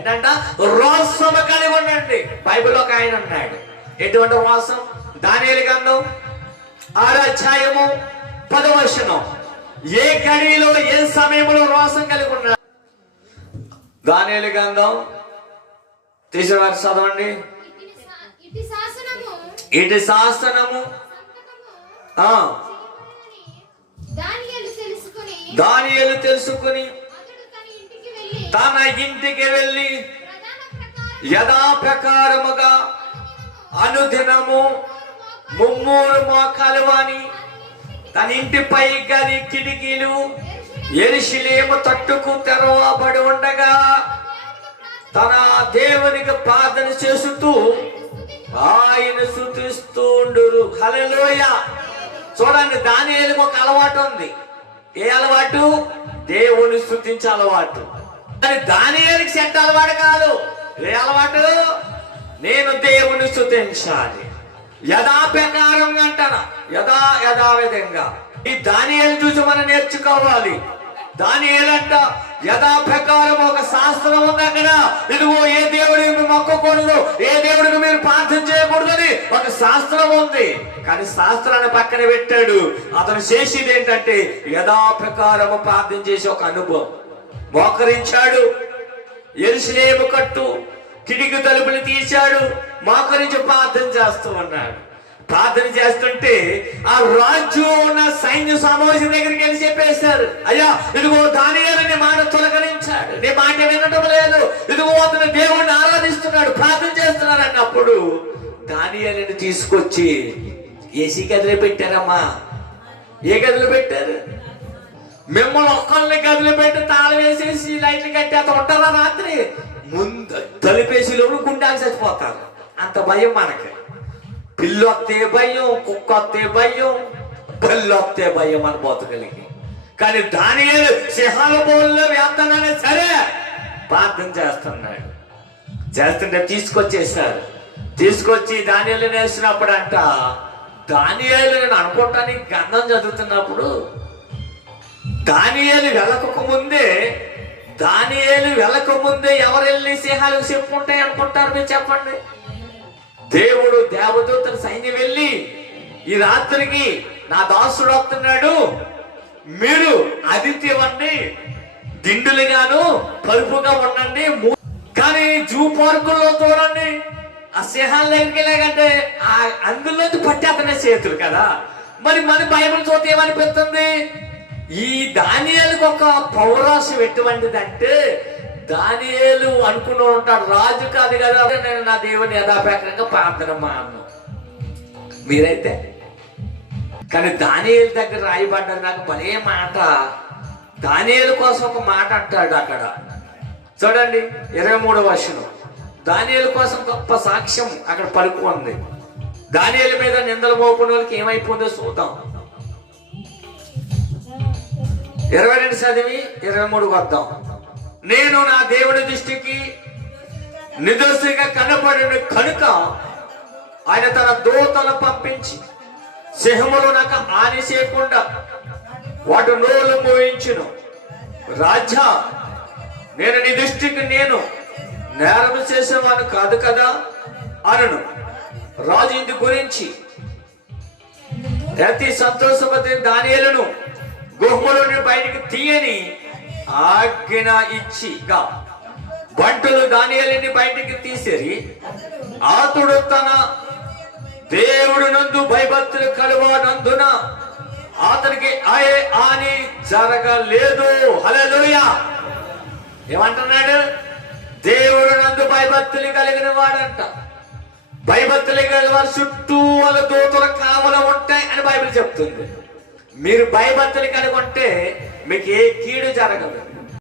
ఏంటంట? రోషం కలిగి ఉండండి. బైబిల్లో ఒక ఆయన అన్నాడు, ఎటువంటి రోషం? దానియేలు గ్రంథం 6వ అధ్యాయము 10వ వచనం. ఏ గడిలో ఏ సమయంలో రోషం కలిగి ఉన్నాడు? దానియేలు గ్రంథం తీసిన వారు చదవండి. ఇటు శాసనము దానియేలు తెలుసుకుని తన ఇంటికి వెళ్ళి యథాప్రకారముగా అనుదినము 3 మోకాలు వాని తన ఇంటిపై గది కిటికీలు యెరూషలేము తట్టుకు తెరవబడి ఉండగా తన దేవునికి ప్రార్థన చేస్తూ ఆయన స్తుతిస్తూ ఉండురు. హల్లెలూయా. చూడండి, దానియేలుకు ఒక అలవాటు ఉంది. ఏ అలవాటు? దేవుని స్తుతించే అలవాటు. కానీ దానియేలుకి చెడ్డ అలవాటు కాదు. ఏ అలవాటు? నేను దేవుని స్తుతించాలి యథాప్రకారంగా అంటాను, యథావిధంగా. ఈ దానియేలు చూసి మనం నేర్చుకోవాలి. దానియేలు అంట యథాప్రకారం ఒక శాస్త్రం ఉంది అక్కడ. ఇదిగో ఏ దేవుడికి మీరు మొక్కకూడదు, ఏ దేవుడికి మీరు ప్రార్థన చేయకూడదు అని ఒక శాస్త్రం ఉంది. కానీ శాస్త్రాన్ని పక్కన పెట్టాడు. అతను చేసేది ఏంటంటే యథాప్రకారము ప్రార్థన చేసి ఒక అనుభవం. మోకరించాడు, యెరూషలేము కట్టు కిటికీ తలుపులు తీశాడు, మోకరించి ప్రార్థన చేస్తూ ఉన్నాడు. ప్రార్థన చేస్తుంటే ఆ రాజు ఉన్న సైన్య సమావేశం దగ్గరికి వెళ్ళి చెప్పేశారు, అయ్యా ఇదిగో దానియేలు నీ మాట తొలకరించాడు, నీ మాట వినటం లేదు, ఇదిగో అతను దేవుణ్ణి ఆరాధిస్తున్నాడు, ప్రార్థన చేస్తున్నాడు అన్నప్పుడు దానియేలుని తీసుకొచ్చి ఏసీ గదిలో పెట్టారమ్మా. ఏ గదిలో పెట్టారు? మిమ్మల్ని ఒక్కళ్ళని గదిలో పెట్టి తాళం వేసేసి లైట్లు కట్టి అతను ఉంటారా? రాత్రి ముందు తలుపేసి లోపు గుండాకి చచ్చిపోతారు. అంత భయం మనకి. పిల్లు వస్తే భయం, కుక్క వస్తే భయం, బల్లు వస్తే భయం అని బతుకలికి. కానీ దానియేలు సింహాల బోల్లో వేస్తానని సరే ప్రార్థన చేస్తున్నాడు. చేస్తుంటే తీసుకొచ్చేసారు. తీసుకొచ్చి దానియేలు వేసినప్పుడు అంట, దానియేలు నేను అనుకోవటానికి గంధం చదువుతున్నప్పుడు దానియేలు వెళ్ళక ముందే ఎవరు వెళ్ళి సింహాలకు చెప్పుంటాయి అనుకుంటారు? మీరు చెప్పండి. దేవుడు దేవదూతల సైన్యం వెళ్ళి ఈ రాత్రికి నా దాసుడు వస్తున్నాడు, మీరు ఆదిత్యవండి, దిండులుగాను పరుపుగా ఉండండి. కానీ జూ పార్కుల్లో చూడండి, ఆ సింహాల దగ్గరికి వెళ్ళాకంటే అందులోంచి పట్టేతనే చేతులు కదా. మరి మన బైబిల్ చూస్తే ఏమనిపిస్తుంది? ఈ దానియేలుకు ఒక పౌరాశం ఎటువంటిదంటే, దానియేలు అనుకుని ఉంటాడు, రాజు కాదు కదా, నేను నా దేవుని యథాప్రకారంగా ప్రార్థన మాను. మీరైతే కానీ దానియేలు దగ్గర రాయబడ్డది నాకు భలే మాట. దానియేలు కోసం ఒక మాట అంటాడు అక్కడ. చూడండి 23వ వచనం. దానియేలు కోసం గొప్ప సాక్ష్యం అక్కడ పలుకు ఉంది. దానియేలు మీద నిందలు మోపిన వాళ్ళకి ఏమైపోయిందో చూద్దాం. 22 చదివి 23 వద్దాం. నేను నా దేవుని దృష్టికి నిర్దోషిగా కనపడిన కనుక ఆయన తన దూతలు పంపించి సింహములు నాకు హాని చేయకుండా వాటి నోళ్ళు మోయించును. రాజా, నేను నీ దృష్టికి నేను నేరం చేసేవాడు కాదు కదా అనను. రాజు ఇంటి గురించి అతి సంతోషపడి దానియేలును గుహలోని బయటికి తీయని ఆజ్ఞ ఇచ్చిగా బంటులు దానియేలుని బయటికి తీసేరి అతడు తన దేవుడు నందు భయభక్తులు కలవానందున అతనికి హాని జరగలేదు. హల్లెలూయా. ఏమంటున్నాడు? దేవుడు నందు భయభక్తులు కలిగిన వాడంట. భయభక్తులు కలిగిన వారు చుట్టూ వాళ్ళ దూతల కావలు ఉంటాయి అని బైబిల్ చెప్తుంది. మీరు భయభక్తులు కలిగి ఉంటే మీకు ఏ కీడు జరగదు.